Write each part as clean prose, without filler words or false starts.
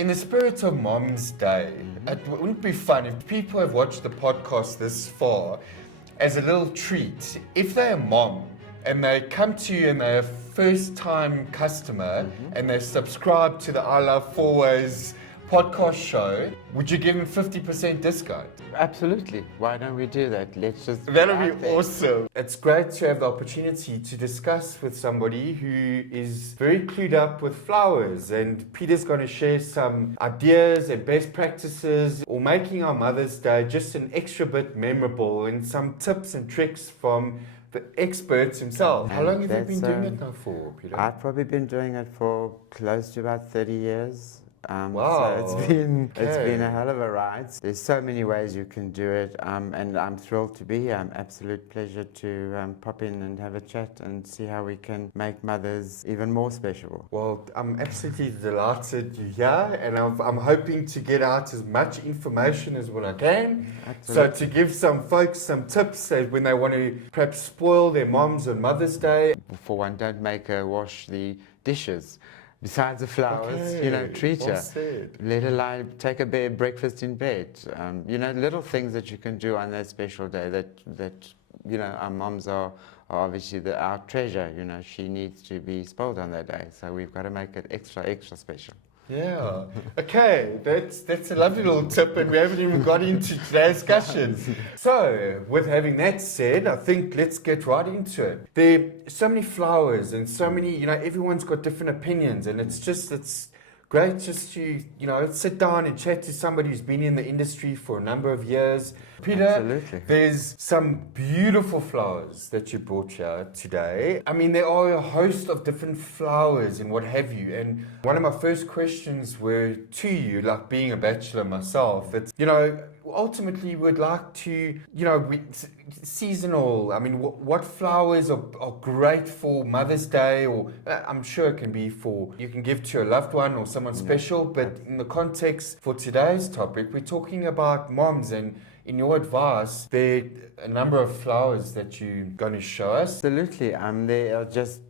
In the spirit of Mom's Day, it wouldn't be fun if people have watched the podcast this far as a little treat. If they're a mom and they come to you and they're a first-time customer and they subscribe to the I Love Fourways podcast show, would you give them 50% discount? Absolutely. Why don't we do that? Let's just. That'll be awesome. It's great to have the opportunity to discuss with somebody who is very clued up with flowers, and Peter's going to share some ideas and best practices or making our Mother's Day just an extra bit memorable, and some tips and tricks from the experts himself. How long have you been doing it now for, Peter? I've probably been doing it for close to about 30 years. Wow. So it's been a hell of a ride. There's so many ways you can do it, and I'm thrilled to be here. Absolute pleasure to pop in and have a chat and see how we can make mothers even more special. Well, I'm absolutely delighted you're here, and I'm hoping to get out as much information as what I can. Absolutely. So to give some folks some tips when they want to perhaps spoil their moms on Mother's Day. For one, don't make her wash the dishes. Besides the flowers, treat her. Let her lie, take a breakfast in bed. Little things that you can do on that special day that our moms are obviously our treasure. She needs to be spoiled on that day. So we've got to make it extra, extra special. Yeah. Okay, that's a lovely little tip, and we haven't even got into today's discussion. So, with having that said, I think let's get right into it. There are so many flowers and so many, everyone's got different opinions, and it's great just to, sit down and chat to somebody who's been in the industry for a number of years. Peter, Absolutely. There's some beautiful flowers that you brought here today. I mean, there are a host of different flowers and what have you. And one of my first questions were to you, like being a bachelor myself, that, ultimately would like to, seasonal. I mean, what flowers are great for Mother's Day, or I'm sure it can be you can give to a loved one or someone special, but in the context for today's topic, we're talking about moms, and in your advice, there are a number of flowers that you're going to show us. Absolutely. They are just,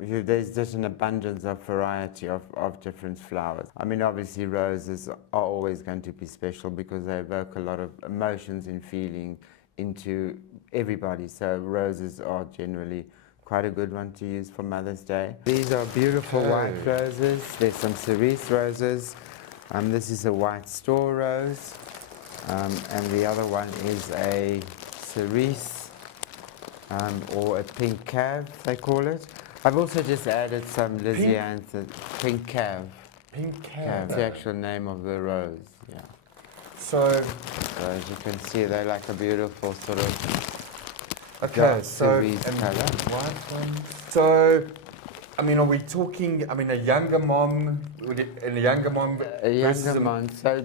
there's just an abundance of variety of different flowers. I mean, obviously roses are always going to be special because they evoke a lot of emotions and feeling into everybody. So roses are generally quite a good one to use for Mother's Day. These are beautiful white roses. There's some cerise roses. This is a white store rose. And the other one is a cerise, or a pink cave, they call it. I've also just added some lysianthus, pink cave. Pink cave. It's the actual name of the rose, yeah. So as you can see, they're like a beautiful sort of cerise color. White one. So, I mean, are we talking, a younger mom, a younger mom so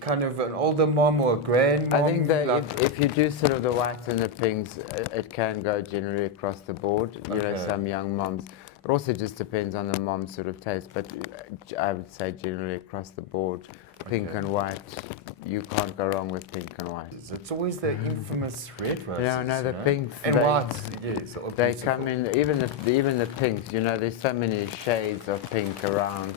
kind of an older mom or a grand mom? I think that if you do sort of the whites and the pinks, it can go generally across the board. Some young moms. It also just depends on the mom's sort of taste, but I would say generally across the board, pink and white. You can't go wrong with pink and white. It's always the infamous red roses. No, the pinks and whites. Yes, they come in. Even the pinks. There's so many shades of pink around.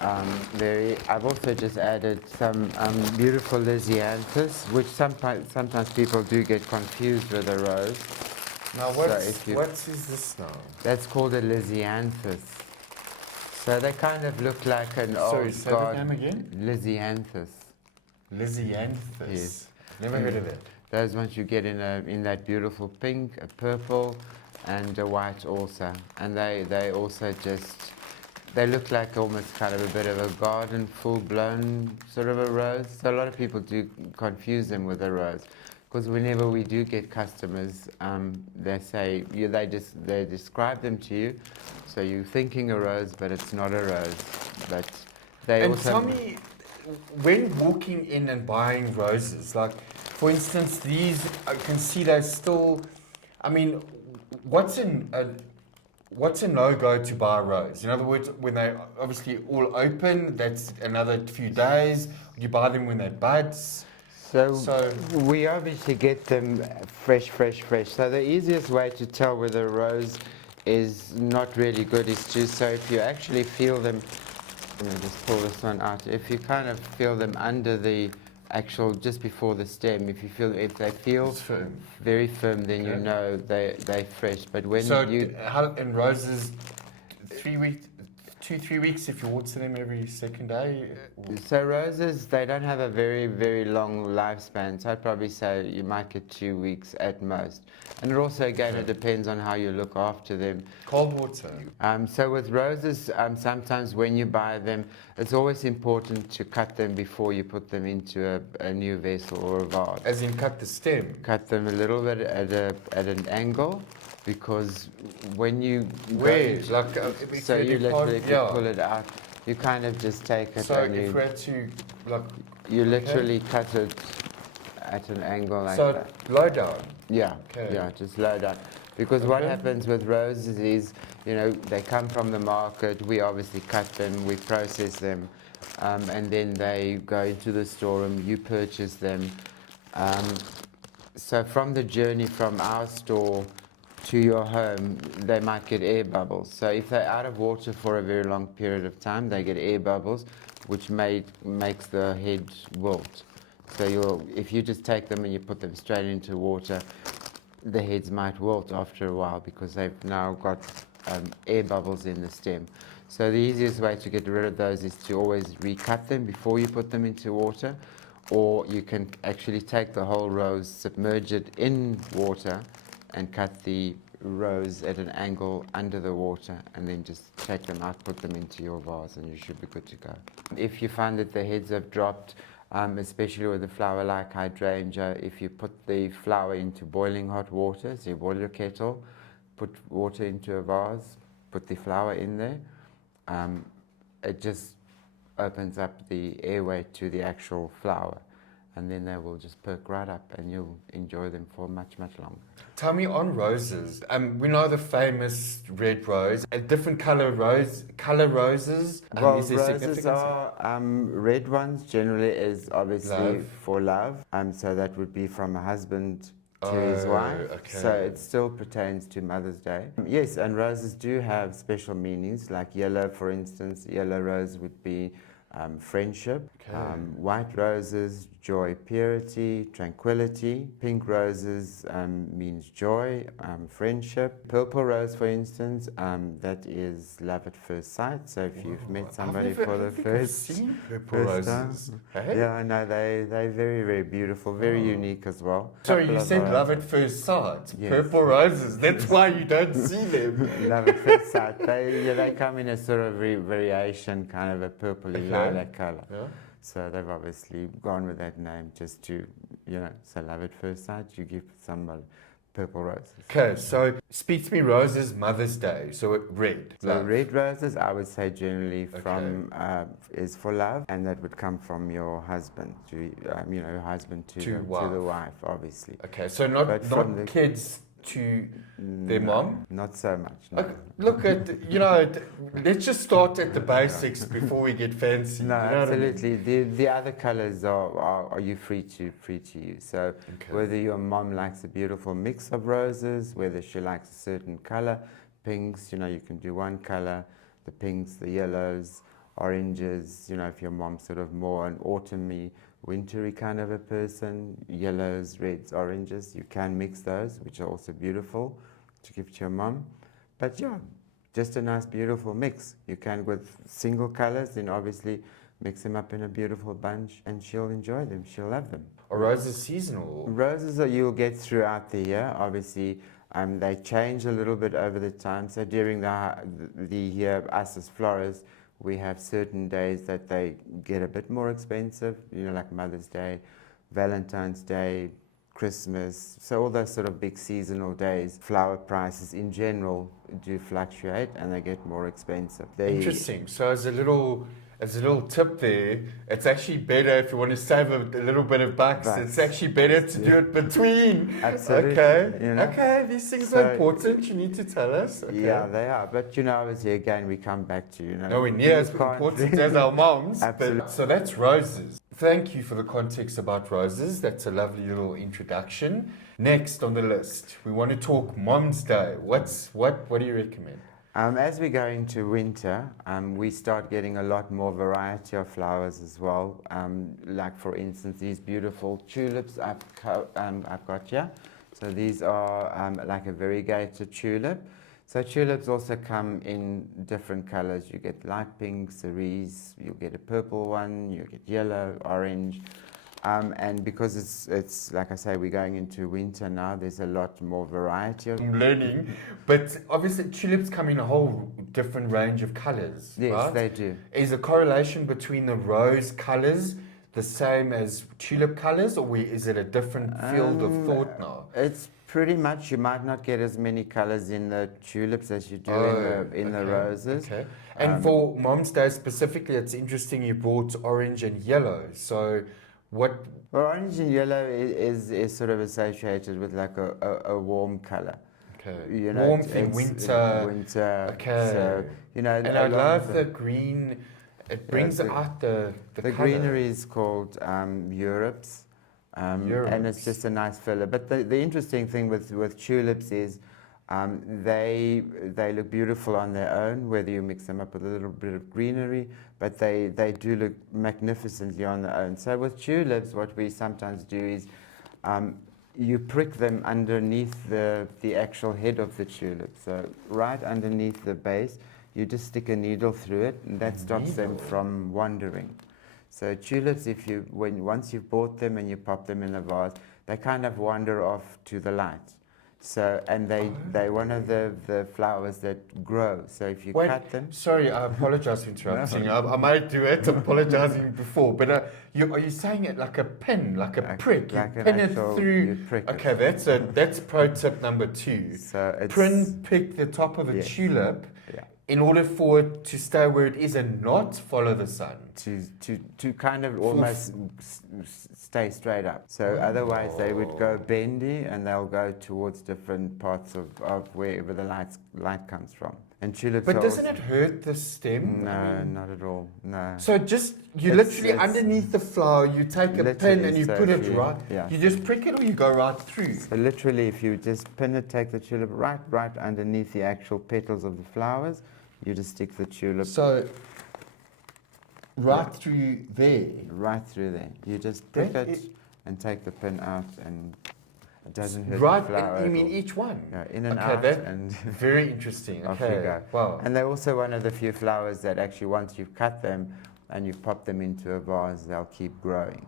I've also just added some beautiful lysianthus, which sometimes people do get confused with a rose. Now, what is this now? That's called a lysianthus. So they kind of look like an old. Sorry, say the name again? Lysianthus. Lysianthus. Yes. Never heard of it. Those ones you get in that beautiful pink, a purple, and a white also. And they also they look like almost kind of a bit of a garden, full-blown sort of a rose. So a lot of people do confuse them with a rose. Because whenever we do get customers, they say, they describe them to you. So you're thinking a rose, but it's not a rose. But tell me, when walking in and buying roses, like, for instance, these, I can see they're still, what's a no-go to buy a rose? In other words, when they obviously all open, that's another few days. You buy them when they buds. So we obviously get them fresh. So the easiest way to tell whether a rose is not really good is so if you actually feel them I'm going to just pull this one out. If you kind of feel them under the actual, just before the stem, if they feel firm. very firm, then you know they're fresh. But when and roses, 3 weeks, 2-3 weeks if you water them every second day? So roses, they don't have a very, very long lifespan. So I'd probably say you might get 2 weeks at most. And it also, again, it depends on how you look after them. Cold water? So with roses, sometimes when you buy them, it's always important to cut them before you put them into a new vessel or a vase. As in cut the stem? Cut them a little bit at an angle. Because when you so you literally if you pull it out, you kind of just take it. So and if we had to you literally cut it at an angle like that. So low down. Yeah. Okay. Yeah, just low down. Because what happens with roses is, they come from the market. We obviously cut them, we process them, and then they go into the storeroom. You purchase them. So from the journey from our store to your home, they might get air bubbles. So if they're out of water for a very long period of time, they get air bubbles, which makes the head wilt. So if you just take them and you put them straight into water, the heads might wilt after a while because they've now got air bubbles in the stem. So the easiest way to get rid of those is to always recut them before you put them into water, or you can actually take the whole rose, submerge it in water, and cut the rose at an angle under the water, and then just take them out, put them into your vase, and you should be good to go. If you find that the heads have dropped, especially with a flower like hydrangea, if you put the flower into boiling hot water, so you boil your kettle, put water into a vase, put the flower in there, it just opens up the airway to the actual flower, and then they will just perk right up and you'll enjoy them for much, much longer. Tell me on roses, we know the famous red rose, a different colour roses. Well, roses are, red ones generally is obviously for love, so that would be from a husband to his wife, so it still pertains to Mother's Day. Yes, and roses do have special meanings, like yellow, for instance. Yellow rose would be friendship. White roses, joy, purity, tranquility. Pink roses means joy, friendship. Purple rose, for instance, that is love at first sight. So if you've met somebody for the first time, yeah, no, they're very, very beautiful, very unique as well. Sorry, you said love at first sight. Yes. Purple roses. That's why you don't see them. Love at first sight. They come in a sort of variation, kind of a purpley lilac color. Yeah. So they've obviously gone with that name just to, so love at first sight, you give somebody purple roses. Okay, so speak to me roses, Mother's Day, so red. So red roses, I would say generally is for love, and that would come from your husband, your husband to the wife, obviously. Okay, so not the kids to their mom? Not so much. No. Look at, let's just start at the basics before we get fancy. No, absolutely. The other colors are you free to use. So whether your mom likes a beautiful mix of roses, whether she likes a certain color, pinks, you can do one color, the pinks, the yellows, oranges, if your mom's sort of more an autumny, wintry kind of a person, yellows, reds, oranges, you can mix those, which are also beautiful to give to your mom. But yeah, just a nice beautiful mix. You can with single colors, then obviously mix them up in a beautiful bunch, and she'll enjoy them, she'll love them. Are roses seasonal? Roses you'll get throughout the year, obviously. They change a little bit over the time. So during the year, us as florists, we have certain days that they get a bit more expensive, like Mother's Day, Valentine's Day, Christmas. So all those sort of big seasonal days, flower prices in general do fluctuate and they get more expensive. Interesting. So as a little tip there, it's actually better if you want to save a little bit of bucks. It's actually better to do it between. Absolutely. Okay, these things are important. You need to tell us. Okay. Yeah, they are. But obviously, again, we come back to nowhere near as important as our moms. Absolutely. So that's roses. Thank you for the context about roses. That's a lovely little introduction. Next on the list, we want to talk Mom's Day. What do you recommend? As we go into winter, we start getting a lot more variety of flowers as well. Like for instance, these beautiful tulips I've got here. So these are like a variegated tulip. So tulips also come in different colors. You get light pink, cerise, you'll get a purple one, you get yellow, orange. And because it's like I say, we're going into winter now, there's a lot more variety of. I'm learning, but obviously tulips come in a whole different range of colors. Yes, right? they do. Is a correlation between the rose colors the same as tulip colors, or is it a different field of thought now? It's pretty much, you might not get as many colors in the tulips as you do in the roses. Okay. And for Mom's Day specifically, it's interesting you brought orange and yellow. So what? Well, orange and yellow is sort of associated with like a warm color. Okay. You know, Warmth in winter. Winter. Okay. So, you know, and I love the green. It brings out the color. Greenery is called Europe's. And it's just a nice filler. But the interesting thing with tulips is they look beautiful on their own, whether you mix them up with a little bit of greenery, but they do look magnificently on their own. So with tulips, what we sometimes do is you prick them underneath the actual head of the tulip. So right underneath the base, you just stick a needle through it, and that stops them from wandering. So tulips, once you've bought them and you pop them in a vase, they kind of wander off to the light. So, and they're one of the flowers that grow. So if you cut them... Sorry, I apologize for interrupting. I might do it, apologizing before. But are you saying it like a pin, like a prick? Like you pin it through... Okay, that's pro tip number 2. So it's, pick the top of a tulip in order for it to stay where it is and not follow the sun. To kind of almost stay straight up. So otherwise they would go bendy and they'll go towards different parts of wherever the light comes from. And tulips. But doesn't it hurt the stem? No, not at all. No. So just literally underneath the flower, you take a pin and you put it right. Yeah. You just prick it or you go right through. So literally, if you just pin it, take the tulip right underneath the actual petals of the flowers, you just stick the tulip. So right through there. Right through there. You just prick it and take the pin out, and it doesn't hurt the flower. You mean each one? Yeah, in and out. And very interesting. Off you go. Wow. And they're also one of the few flowers that actually, once you've cut them and you pop them into a vase, they'll keep growing.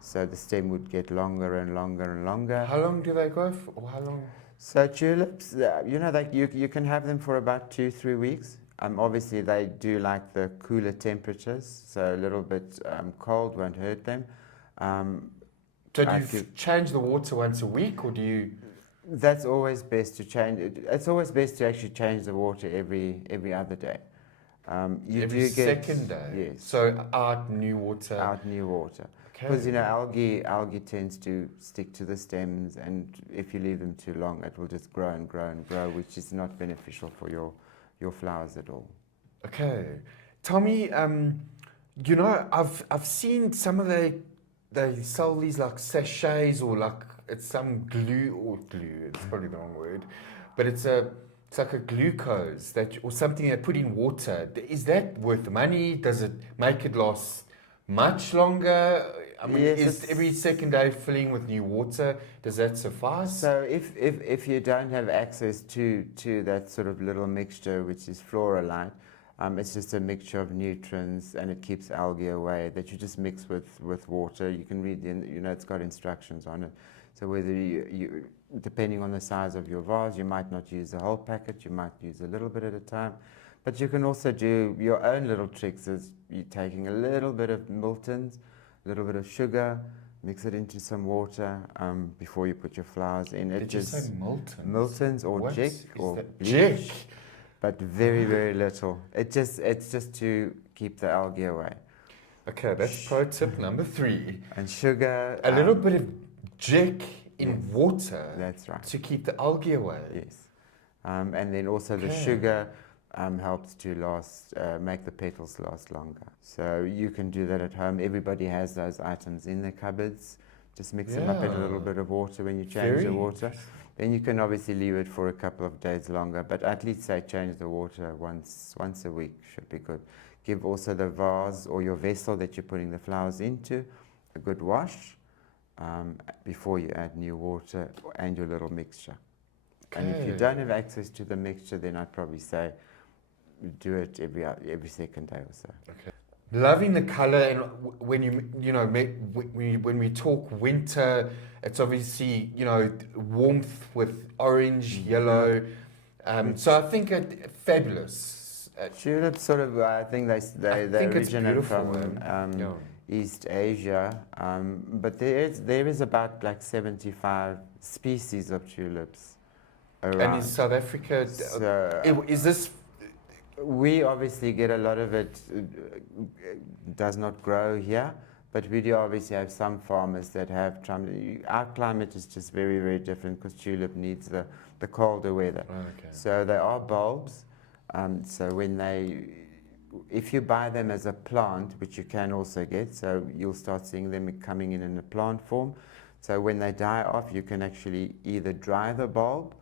So the stem would get longer and longer and longer. How long do they go for? Or how long? So tulips, you can have them for about 2-3 weeks. Obviously, they do like the cooler temperatures, so a little bit cold won't hurt them. So do you change the water once a week, or do you? That's always best to change. It's always best to actually change the water every other day. Every second day? Yes. So out new water? Out new water. Because, algae tends to stick to the stems, and if you leave them too long, it will just grow and grow and grow, which is not beneficial for your flowers at all. Okay. Tell me, I've seen some of they sell these like sachets, or like it's some glue, it's probably the wrong word, but it's like a glucose or something they put in water. Is that worth money? Does it make it last much longer? I mean, yes, is every second day filling with new water, does that suffice? So if you don't have access to that sort of little mixture, which is floralite, it's just a mixture of nutrients, and it keeps algae away, that you just mix with water. You can read, it's got instructions on it. So whether you, depending on the size of your vase, you might not use the whole packet, you might use a little bit at a time. But you can also do your own little tricks, as you're taking a little bit of Milton's, a little bit of sugar, mix it into some water before you put your flowers in. Did you say Milton's? Milton's or Jick or Jick, but very, very little. It's just to keep the algae away. Okay, that's pro tip number 3. And sugar. A little bit of Jick in water. That's right. To keep the algae away. Yes. And then also the sugar helps to make the petals last longer. So you can do that at home. Everybody has those items in their cupboards. Just mix them up in a little bit of water when you change the water. Then you can obviously leave it for a couple of days longer, but at least say change the water once a week should be good. Give also the vase or your vessel that you're putting the flowers into a good wash before you add new water and your little mixture. Okay. And if you don't have access to the mixture, then I'd probably say do it every second day or so. Okay. Loving the color, and when when we talk winter, it's obviously warmth with orange, yellow. So I think fabulous. Tulips sort of, I think they originate from East Asia, but there is about like 75 species of tulips around. And in South Africa, is this? We obviously get a lot of it, does not grow here, but we do obviously have some farmers that have. Our climate is just very, very different because tulip needs the colder weather. Okay. So they are bulbs. So if you buy them as a plant, which you can also get, so you'll start seeing them coming in a plant form. So when they die off, you can actually either dry the bulb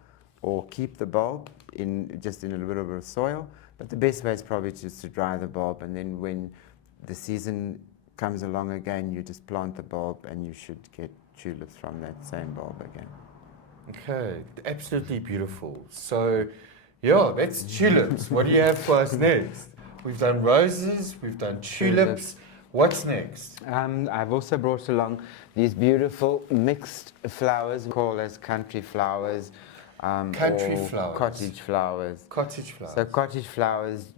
or keep the bulb in a little bit of soil. But the best way is probably just to dry the bulb, and then when the season comes along again, you just plant the bulb and you should get tulips from that same bulb again. Okay, absolutely beautiful. So, that's tulips. What do you have for us next? We've done roses, we've done tulips. What's next? I've also brought along these beautiful mixed flowers called as country flowers. Country flowers. Cottage flowers. Cottage flowers. So cottage flowers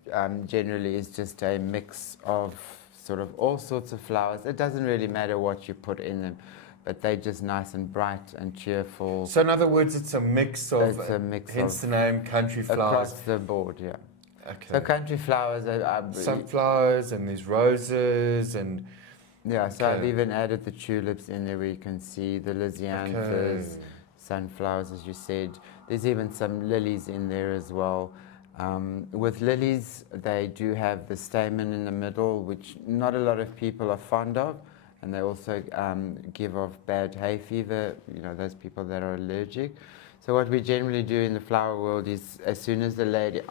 generally is just a mix of sort of all sorts of flowers. It doesn't really matter what you put in them, but they're just nice and bright and cheerful. So in other words, it's a mix of, hence the name country flowers. Across the board, yeah. Okay. So country flowers are sunflowers, and there's roses and... Yeah, so I've even added the tulips in there where you can see the lisianthus, sunflowers, as you said. There's even some lilies in there as well. With lilies, they do have the stamen in the middle, which not a lot of people are fond of, and they also give off bad hay fever, those people that are allergic. So what we generally do in the flower world is as soon as the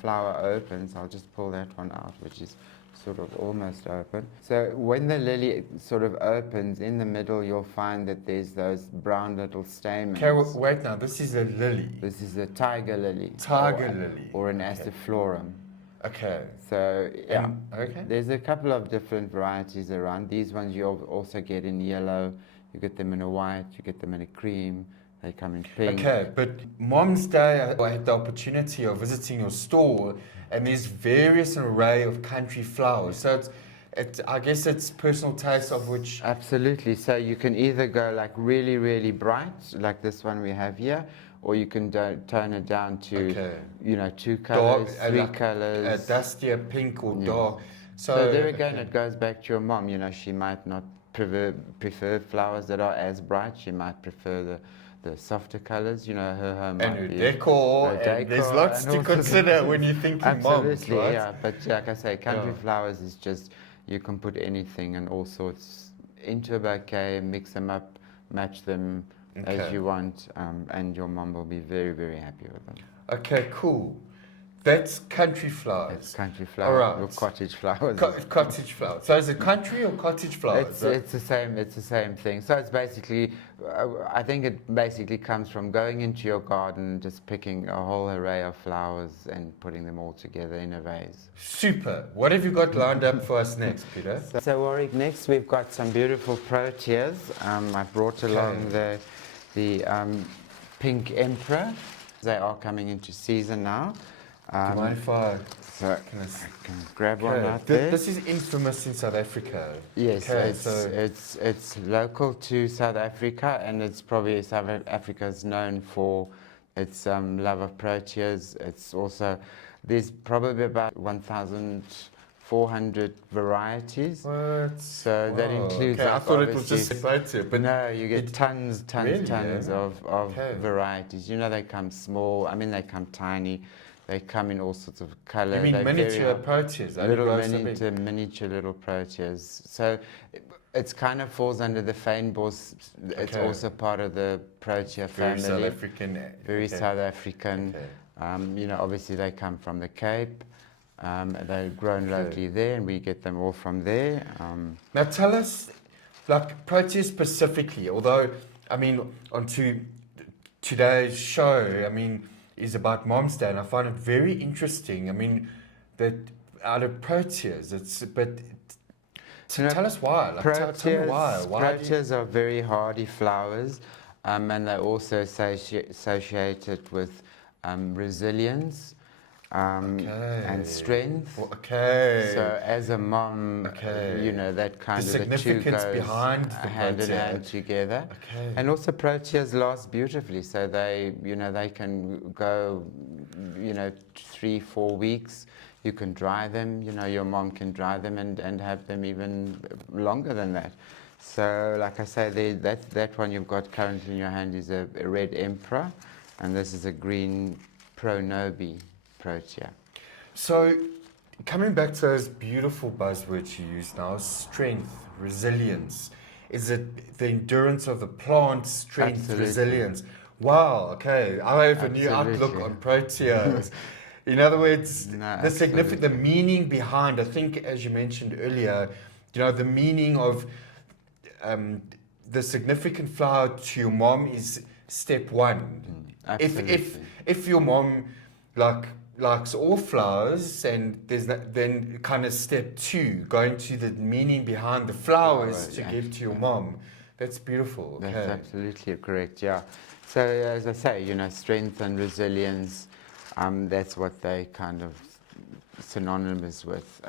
flower opens, I'll just pull that one out, which is sort of almost open. So when the lily sort of opens, in the middle you'll find that there's those brown little stamens. Okay, wait now, this is a lily. This is a tiger lily. Lily. Or an Astiflorum. Okay. So, there's a couple of different varieties around. These ones you'll also get in yellow, you get them in a white, you get them in a cream, they come in pink. Okay, but Mom's Day, I had the opportunity of visiting your store, and there's various array of country flowers. So I guess it's personal taste of which... Absolutely. So you can either go like really, really bright, like this one we have here, or you can tone it down to, 2 colors, dark, 3 colors. A dustier pink or dark. So there again, it goes back to your mom. She might not prefer flowers that are as bright. She might prefer the softer colors, her home might be... And decor, and there's lots to consider when you're thinking Absolutely, moms, right? Yeah. But like I say, country flowers is just, you can put anything and all sorts into a bouquet, mix them up, match them as you want, and your mom will be very, very happy with them. Okay, cool. That's country flowers. It's country flowers or cottage flowers. Cottage flowers. So is it country or cottage flowers? It's the same. It's the same thing. So it's basically, I think it basically comes from going into your garden, just picking a whole array of flowers and putting them all together in a vase. Super. What have you got lined up for us next, Peter? So Warrick, next we've got some beautiful proteas. I brought along the pink emperor. They are coming into season now. Do you mind if I can grab one out there? This is infamous in South Africa. Yes, it's local to South Africa, and it's probably South Africa is known for its love of proteas. It's also, there's probably about 1,400 varieties. What? So that includes. I thought it was just protea, but no, you get tons of varieties. They come small. I mean, they come tiny. They come in all sorts of colour. You mean They're miniature very proteas? miniature little proteas. So it's kind of falls under the fynbos. It's also part of the protea Very family. South African. Very South African. Okay. Obviously they come from the Cape. They're grown locally there, and we get them all from there. Now tell us, like proteas specifically, although, I mean, onto today's show, I mean, is about Mom's Day, and I find it very interesting. I mean, that out of proteas, tell us why. Like, tell me why. Proteas are very hardy flowers, and they're also associated with resilience. And strength. Okay. So as a mom, that kind the of the two significance goes behind the hand in hand together. Okay. And also proteas last beautifully. So they can go, 3-4 weeks. You can dry them. Your mom can dry them and have them even longer than that. So like I say, that one you've got currently in your hand is a red emperor, and this is a green pronobi protea. So, coming back to those beautiful buzzwords you use now, strength, resilience. Is it the endurance of the plant, strength, Absolutely. Resilience? Wow, okay. I have a new outlook on proteas. In other words, the meaning behind, I think, as you mentioned earlier, the meaning of the significant flower to your mom is step one. If your mom likes all flowers, and there's then kind of step two, going to the meaning behind the flowers to give to your mom. That's beautiful. Okay. That's absolutely correct. Yeah. So as I say, strength and resilience. That's what they kind of synonymous with.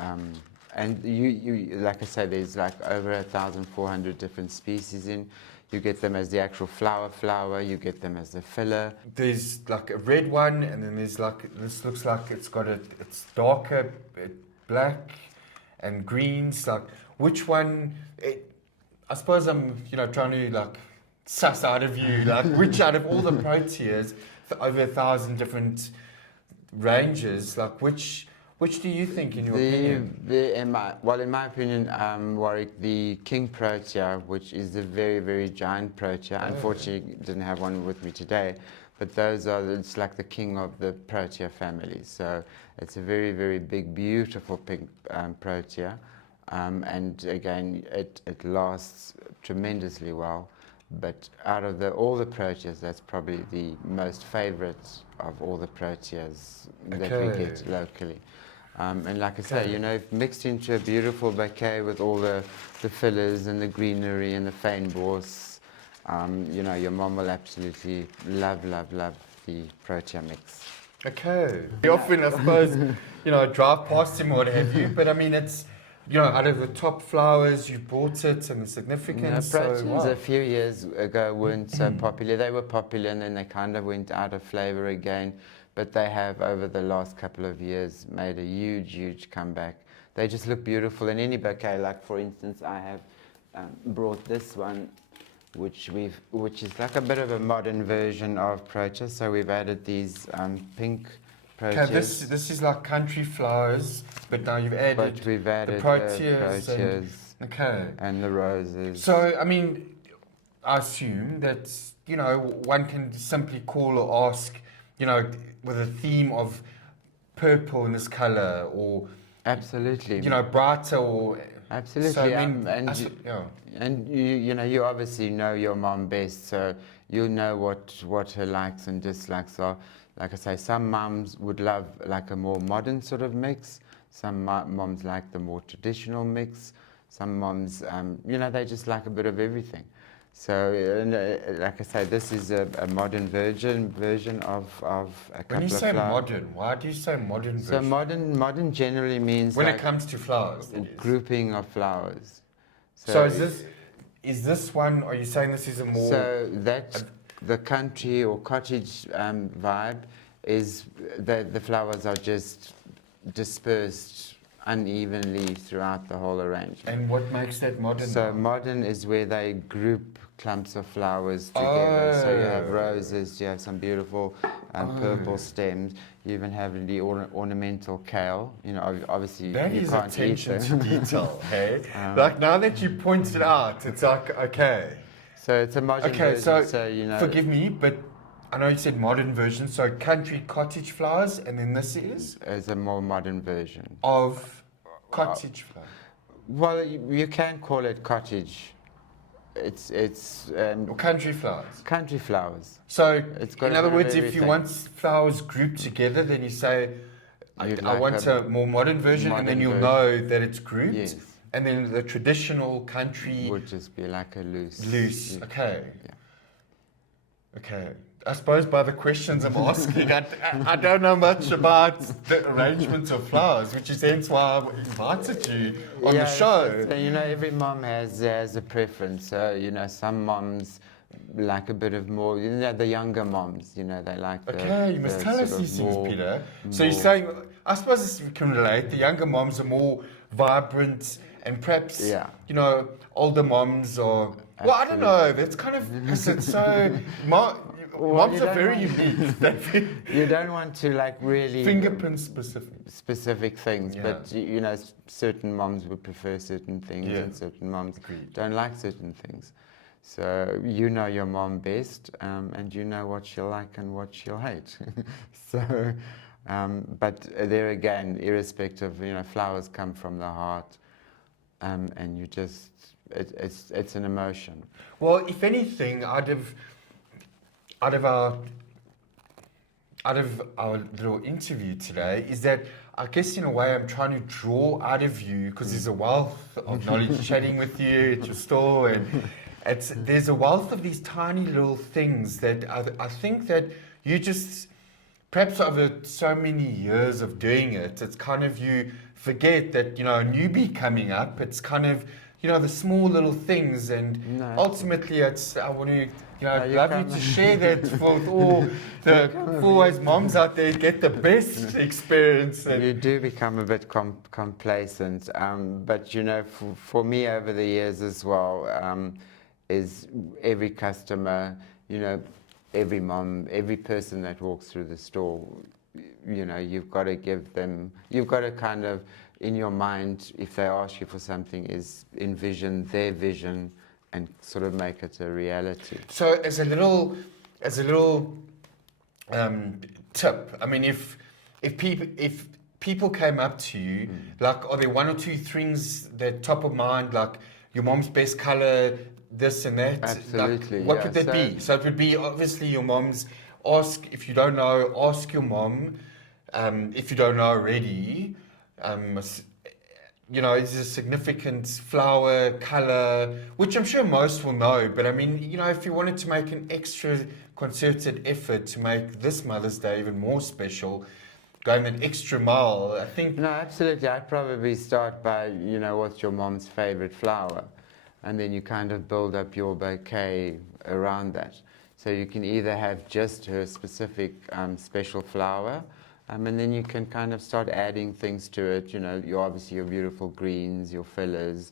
And you like I say, there's like over 1,400 different species in. You get them as the actual flower, you get them as the filler. There's like a red one, and then there's like, this looks like it's darker, black and greens. Like, which one, I suppose I'm, trying to like suss out of you, like which out of all the proteas, over 1,000 different ranges, like which do you think, in your opinion? In my opinion, Warrick, the king protea, which is the very, very giant protea. Unfortunately, didn't have one with me today, but it's like the king of the protea family. So it's a very, very big, beautiful pink protea. And again, it lasts tremendously well. But out of all the proteas, that's probably the most favorite of all the proteas that we get locally. And like I say, mixed into a beautiful bouquet with all the fillers and the greenery and the fynbos, your mom will absolutely love the protea mix. Okay. Often, I suppose, drive past him or what have you, but I mean, it's, out of the top flowers, you bought it, and the significance. Proteas a few years ago weren't so popular. They were popular, and then they kind of went out of flavour again. But they have, over the last couple of years, made a huge comeback. They just look beautiful in any bouquet. Like, for instance, I have brought this one, which is like a bit of a modern version of protea. So we've added these pink proteas. Okay, this is like country flowers, but now you've added, the proteas. And the roses. So, I mean, I assume that, one can simply call or ask, with a theme of purple in this colour, or absolutely, brighter, or absolutely. So, and you obviously know your mom best, so you know what her likes and dislikes are. Like I say, some mums would love like a more modern sort of mix. Some moms like the more traditional mix. Some moms, they just like a bit of everything. So, like I say, this is a modern version of a couple of flowers. When you say modern, why do you say modern version? So modern generally means when it comes to flowers, a grouping of flowers. So is this one? Are you saying this is a more? So that's the country or cottage vibe. Is the flowers are just dispersed unevenly throughout the whole arrangement. And what makes that modern? So modern is where they group clumps of flowers together. So you have roses, you have some beautiful purple stems. You even have the ornamental kale. You know, obviously That you is can't eat attention them. to detail, hey? Like now that you pointed out, it's like, okay. So it's a modern Okay, version. so You know, forgive me, but I know you said modern version, so country cottage flowers, and then this is? is a more modern version. Of cottage flowers. Well, you can call it cottage. It's Or country flowers. country flowers. So, It's got in a other bit of words, if you everything. want flowers grouped together, then you say, I You'd like want a more modern version, and then modern you'll version. know that it's grouped. Yes. And then the traditional country Would just be like a loose. loose. Yeah. Okay. Yeah. Okay. I suppose by the questions I'm asking, I don't know much about the arrangements of flowers, which is hence why I invited you on the show. So, you know, every mom has a preference. So, you know, some moms like a bit of more, you know, the younger moms, you know, they like the. Okay, you must the tell us sort of these things, more- Peter. So you're saying, I suppose we can relate, the younger moms are more vibrant and perhaps, Yeah. you know, older moms are, well, I don't know, that's kind of, because it's so, moms you are don't very want- unique. You don't want to like really Fingerprint specific. specific things, Yeah. but you know, certain moms would prefer certain things, Yeah. and certain moms Agreed. don't like certain things. So you know your mom best, and you know what she'll like and what she'll hate. So, but there again, irrespective, you know, flowers come from the heart, and you just it's an emotion. Well, if anything, out of our little interview today, is that I guess in a way I'm trying to draw out of you, because there's a wealth of knowledge chatting with you at your store, and there's a wealth of these tiny little things that I think that you just, perhaps over so many years of doing it, it's kind of you forget that, you know, a newbie coming up, it's kind of, you know, the small little things, and No. ultimately it's, I want to, you know, No, you love you come- to share that with all the Fourways moms out there, get the best experience. And You do become a bit complacent, but you know, for me over the years as well, is every customer, you know, every mom, every person that walks through the store, you know, you've got to give them, you've got to kind of, in your mind, if they ask you for something, is envision their vision and sort of make it a reality. so as a little tip, I mean, if people came up to you, like, are there one or two things that top of mind, like your mom's best color, this and that? Absolutely, Like, what yeah. would that be? So it would be obviously your mom's. Ask, if you don't know, ask your mom. If you don't know already, you know, is a significant flower color, which I'm sure most will know. But I mean, you know, if you wanted to make an extra concerted effort to make this Mother's Day even more special, going an extra mile, I think. No, absolutely. I'd probably start by, you know, what's your mom's favorite flower? And then you kind of build up your bouquet around that. So you can either have just her specific special flower, and then you can kind of start adding things to it. You know, obviously your beautiful greens, your fillers,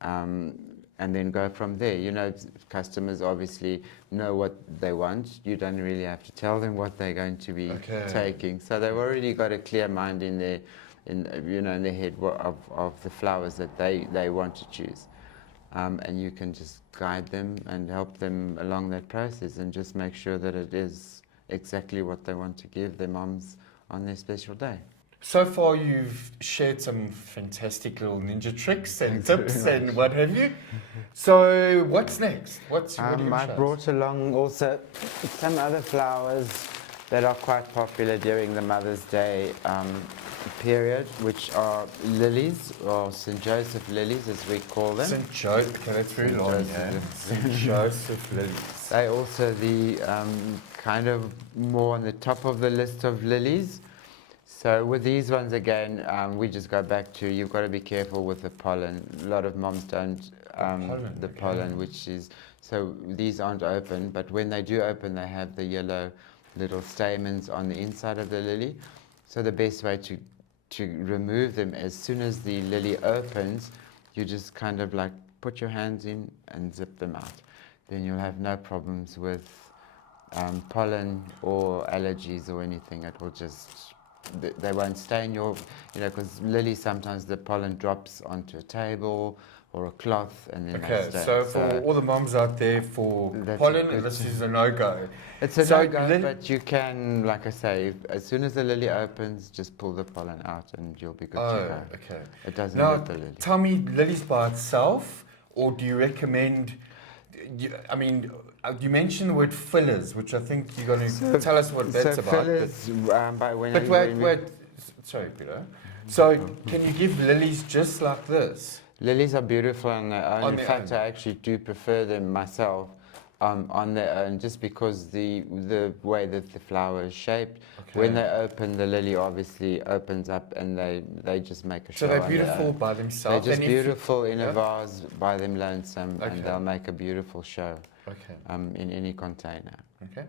and then go from there. You know, customers obviously know what they want. You don't really have to tell them what they're going to be taking. So they've already got a clear mind in their head of the flowers that they want to choose. And you can just guide them and help them along that process, and just make sure that it is exactly what they want to give their moms on their special day. So far, you've shared some fantastic little ninja tricks and tips and what have you. So, what's next? What are you I brought along also some other flowers that are quite popular during the Mother's Day period, which are lilies, or St. Joseph lilies as we call them. St. Joseph, okay, that's very long, yeah. St. Joseph lilies. They also the kind of more on the top of the list of lilies. So with these ones again, we just go back to, you've got to be careful with the pollen. A lot of moms don't, the pollen, which is, so these aren't open, but when they do open, they have the yellow little stamens on the inside of the lily. So the best way to to remove them, as soon as the lily opens, you just kind of like put your hands in and zip them out. Then you'll have no problems with pollen or allergies or anything. It will just, they won't stay in your, because lilies, sometimes the pollen drops onto a table or a cloth and then they stay. So for all the moms out there, for pollen, this is a no-go. It's a no-go, but you can, like I say, as soon as the lily opens, just pull the pollen out and you'll be good to go. Okay. It doesn't Now, hurt the lily. tell me, lilies by itself, or do you recommend, you mentioned the word fillers, which I think you're going to tell us what that's about. Fillers, wait, sorry, Peter. So can you give lilies just like this? Lilies are beautiful on their own. In fact, I actually do prefer them myself on their own, just because the way that the flower is shaped. Okay. When they open, the lily obviously opens up and they just make a show. So they're beautiful by themselves? They're just beautiful in a vase by them lonesome, and they'll make a beautiful show in any container. Okay.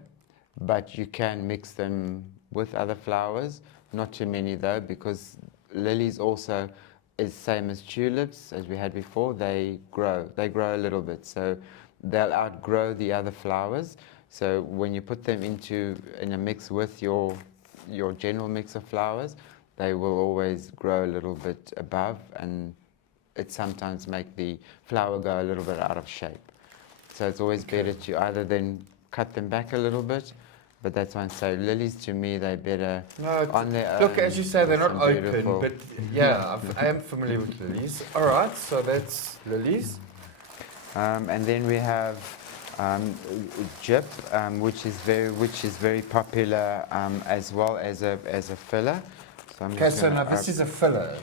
But you can mix them with other flowers, not too many though, because lilies also is same as tulips, as we had before. They grow a little bit, so they'll outgrow the other flowers. So when you put them in a mix with your general mix of flowers, they will always grow a little bit above, and it sometimes make the flower go a little bit out of shape. So it's always better to either then cut them back a little bit. But that's why I say lilies, to me, they're better on their own. Look, as you say, they're not open, but yeah, I am familiar with lilies. All right, so that's lilies. And then we have gyp, which is very popular as well as a filler. So now this is a filler.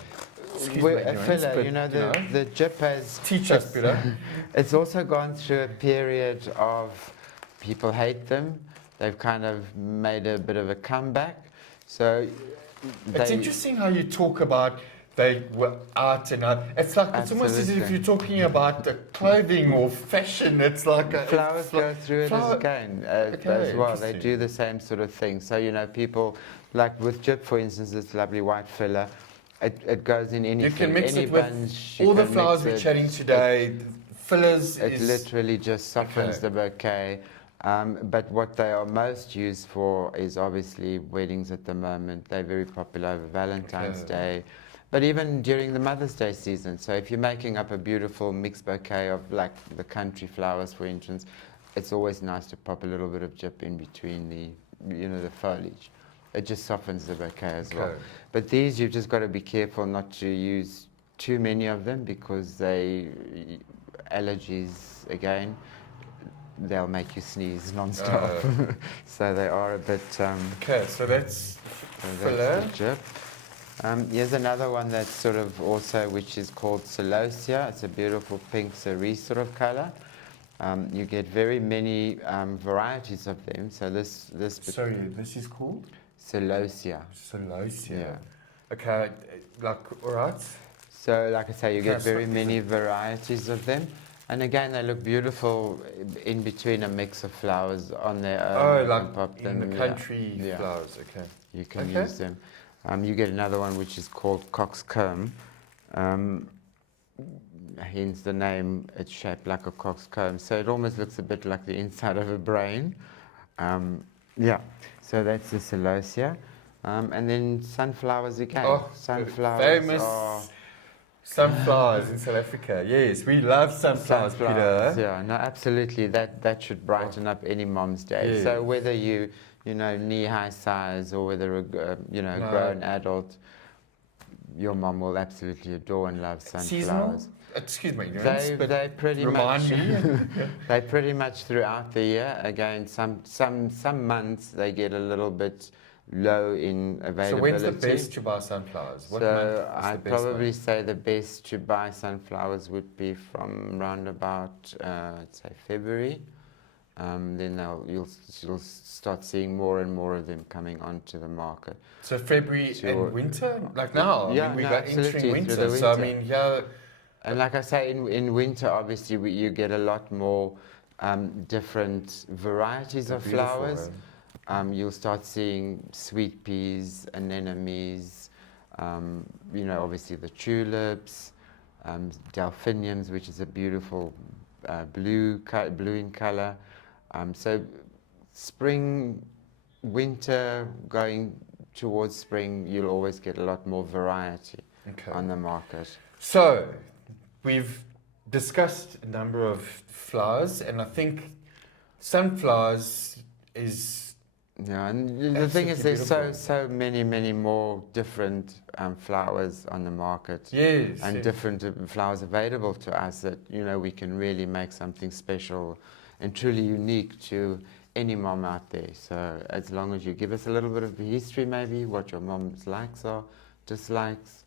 A filler, the gyp has... Teach us, Peter. It's also gone through a period of people hate them. They've kind of made a bit of a comeback. So it's interesting how you talk about they were out and out. It's like it's almost as if you're talking about clothing or fashion. It's like flowers go through it as well. They do the same sort of thing. So people like with gyp, for instance, this lovely white filler. It goes in anything. You can mix it with all the flowers we're chatting today. Fillers. It literally just softens the bouquet. But what they are most used for is obviously weddings at the moment. They're very popular over Valentine's Day, but even during the Mother's Day season. So if you're making up a beautiful mixed bouquet of like the country flowers, for instance, it's always nice to pop a little bit of gyp in between the foliage. It just softens the bouquet as well. But these, you've just got to be careful not to use too many of them, because allergies again. They'll make you sneeze non-stop. So they are a bit... so that's filler. Gyp. Here's another one that's sort of also, which is called celosia. It's a beautiful pink cerise sort of color. You get very many varieties of them. So this is called? Celosia. Celosia. Yeah. Okay, all right. So like I say, you get very many varieties of them. And again, they look beautiful in between a mix of flowers on their own. Like pop them in the country flowers, You can use them. You get another one which is called coxcomb. Hence the name, it's shaped like a coxcomb. So it almost looks a bit like the inside of a brain. So that's the celosia. And then sunflowers again. Sunflowers famous sunflowers in South Africa. Yes, we love sunflowers, Peter. Yeah, no, absolutely. That should brighten up any mom's day. Yes. So whether you knee-high size or whether a grown adult, your mom will absolutely adore and love sunflowers. Seasonal? Excuse me, they pretty much they pretty much throughout the year. Again, some months they get a little bit low in availability. So when's the best to buy sunflowers? What month is I'd probably say the best to buy sunflowers would be from around about say February. Then you'll start seeing more and more of them coming onto the market. So February and winter, like now. Yeah, we're entering winter. So I mean, And like I say, in winter, obviously you get a lot more different varieties of flowers. You'll start seeing sweet peas, anemones, Obviously the tulips, delphiniums, which is a beautiful blue in color. So spring, winter, going towards spring, you'll always get a lot more variety on the market. So we've discussed a number of flowers, and I think sunflowers is... Yeah, and the thing is, there's so many more different flowers on the market. Yes. And different flowers available to us that, we can really make something special and truly unique to any mom out there. So as long as you give us a little bit of the history, maybe, what your mom's likes or dislikes,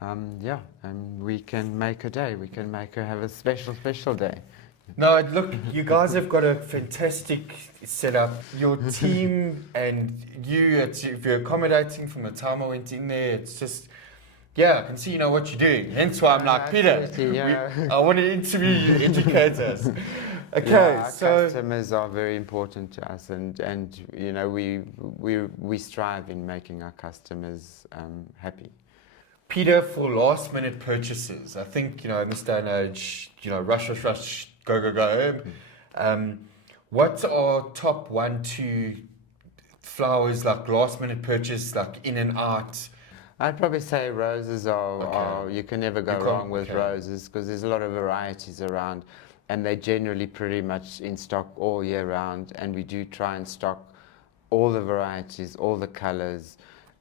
and we can make her day. We can make her have a special day. No, look, you guys have got a fantastic setup. Your team and if you're accommodating from the time I went in there, it's just, I can see you know what you're doing. Hence why I'm like, Peter, I want to interview you, educate us. Okay, our so customers are very important to us, and we strive in making our customers happy. Peter, for last minute purchases, I think, in this day and age, rush, go. What are top 1, 2 flowers, like last minute purchase, like in and out? I'd probably say roses are you can never go wrong with roses, because there's a lot of varieties around, and they're generally pretty much in stock all year round, and we do try and stock all the varieties, all the colors,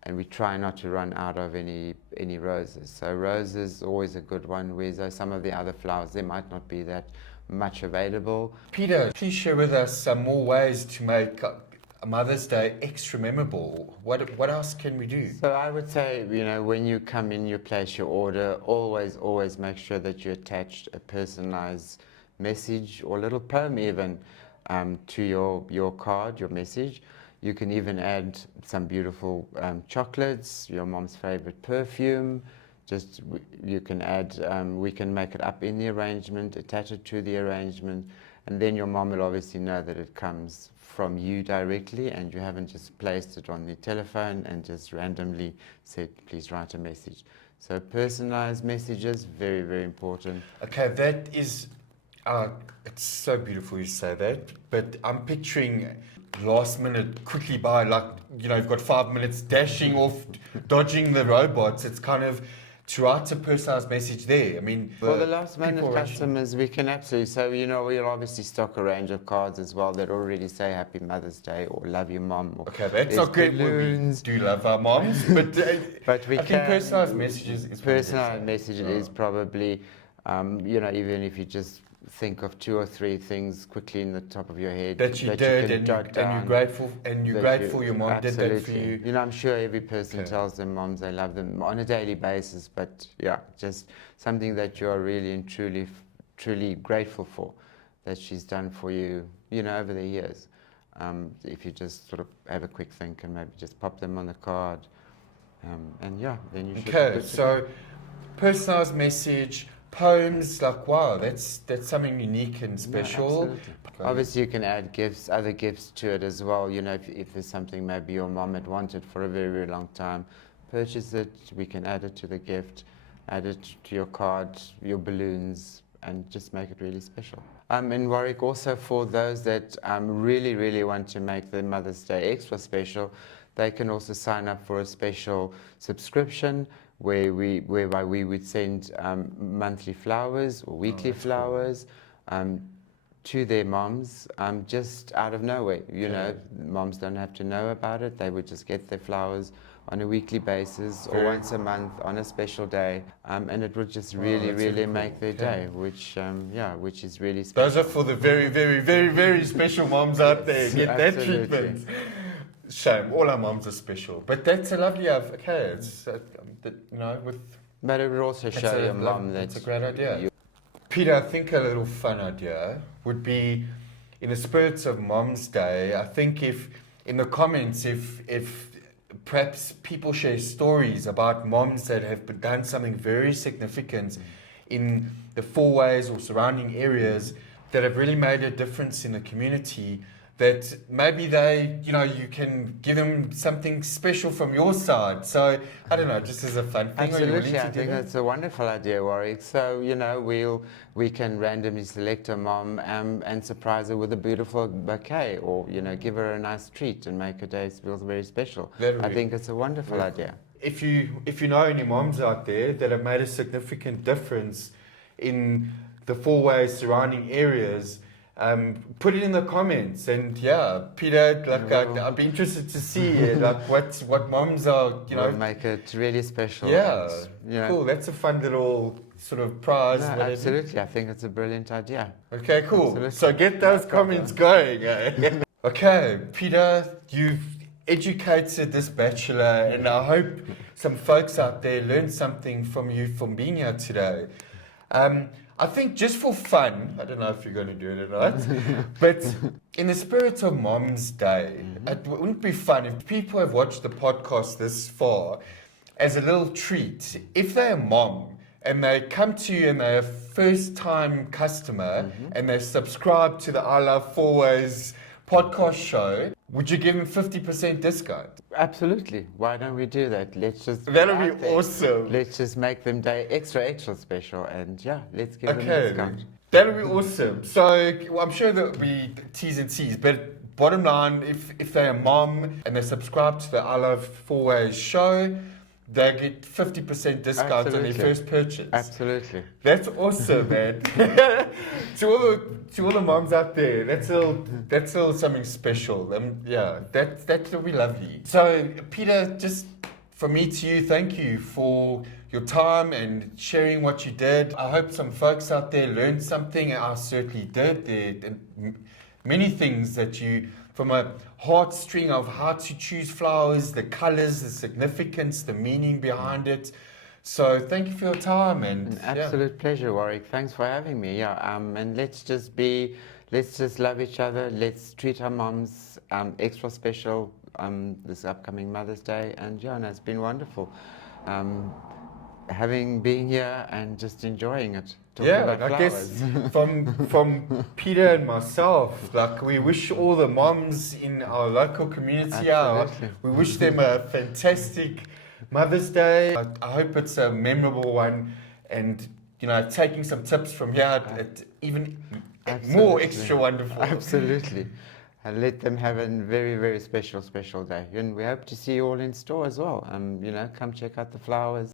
and we try not to run out of any roses. So roses always a good one, whereas some of the other flowers, there might not be that much available. Peter, please share with us some more ways to make Mother's Day extra memorable. What else can we do? So I would say, when you come in, you place your order, always make sure that you attach a personalized message or little poem even to your card, your message. You can even add some beautiful chocolates, your mom's favorite perfume. You can add, we can make it up in the arrangement, attach it to the arrangement, and then your mom will obviously know that it comes from you directly, and you haven't just placed it on the telephone and just randomly said, please write a message. So personalized messages, very, very important. Okay, that is, it's so beautiful you say that, but I'm picturing last minute, quickly buy, like, you've got 5 minutes dashing off, dodging the robots. It's kind of to write a personalized message there. I mean, for the last minute customers, we can absolutely. So, we'll obviously stock a range of cards as well that already say Happy Mother's Day or Love Your Mom. Okay, that's not good. We do love our moms, but we I think personalized messages is personalized message is probably, even if you just think of 2 or 3 things quickly in the top of your head that you did, and you're grateful, your mom did that for you. I'm sure every person tells their moms they love them on a daily basis, but just something that you are really and truly grateful for that she's done for you, over the years. If you just sort of have a quick think and maybe just pop them on the card, then you should. Okay, so personalized message. Poems, like, wow, that's something unique and special. No, obviously, you can add other gifts to it as well. If there's something maybe your mom had wanted for a very, very long time, purchase it. We can add it to the gift, add it to your card, your balloons, and just make it really special. In Warrick, also for those that really, really want to make the Mother's Day extra special, they can also sign up for a special subscription whereby we would send monthly flowers or weekly flowers to their moms just out of nowhere. Moms don't have to know about it. They would just get their flowers on a weekly basis or once a month on a special day, and it would just really make their day, which is really special. Those are for the very, very, very, very special moms out there. Get that treatment. Shame, all our moms are special, but that's a lovely. It's But it would also show your mom that it's a great idea. Peter, I think a little fun idea would be, in the spirits of Mom's Day, I think if in the comments, if perhaps people share stories about moms that have done something very significant in the Fourways or surrounding areas that have really made a difference in the community. that maybe they, you can give them something special from your side. So, I don't know, just as a fun thing. Absolutely, I think that's a wonderful idea, Warwick. So, we can randomly select a mom and surprise her with a beautiful bouquet, or, give her a nice treat and make her day feel very special. I think it's a wonderful idea. If you know any moms out there that have made a significant difference in the Fourways surrounding areas, put it in the comments. And yeah, Peter, I'd be interested to see what moms are, We'll make it really special. Yeah, and, cool. That's a fun little sort of prize. No, absolutely, I think it's a brilliant idea. Okay, cool. Absolutely. So get those comments going. Okay, Peter, you've educated this bachelor, and I hope some folks out there learned something from you from being here today. I think just for fun, I don't know if you're going to do it or not, but in the spirit of Mom's Day, it wouldn't be fun if people have watched the podcast this far as a little treat. If they're a mom and they come to you and they're a first-time customer and they subscribe to the I Love Fourways podcast show, would you give them 50% discount? Absolutely. Why don't we do that? That'll be awesome. Let's just make them day extra special, and let's give them a discount. That'll be awesome. So I'm sure there'll be T's and C's, but bottom line, if they're a mom and they subscribe to the I Love Fourways show, they get 50% discount on their first purchase. Absolutely. That's awesome, man. to all the moms out there, that's all something special. That will be lovely. So, Peter, just from me to you, thank you for your time and sharing what you did. I hope some folks out there learned something. I certainly did. There are many things that you, from a heartstring of how to choose flowers, the colors, the significance, the meaning behind it. So thank you for your time. And an absolute pleasure, Warwick. Thanks for having me. And let's just love each other. Let's treat our moms extra special this upcoming Mother's Day. And it's been wonderful been here and just enjoying it. I guess from Peter and myself, we wish all the moms in our local community we wish them a fantastic Mother's Day. I hope it's a memorable one, and taking some tips from here, it's even more extra wonderful. Absolutely. And let them have a very, very special day. And we hope to see you all in store as well. Come check out the flowers.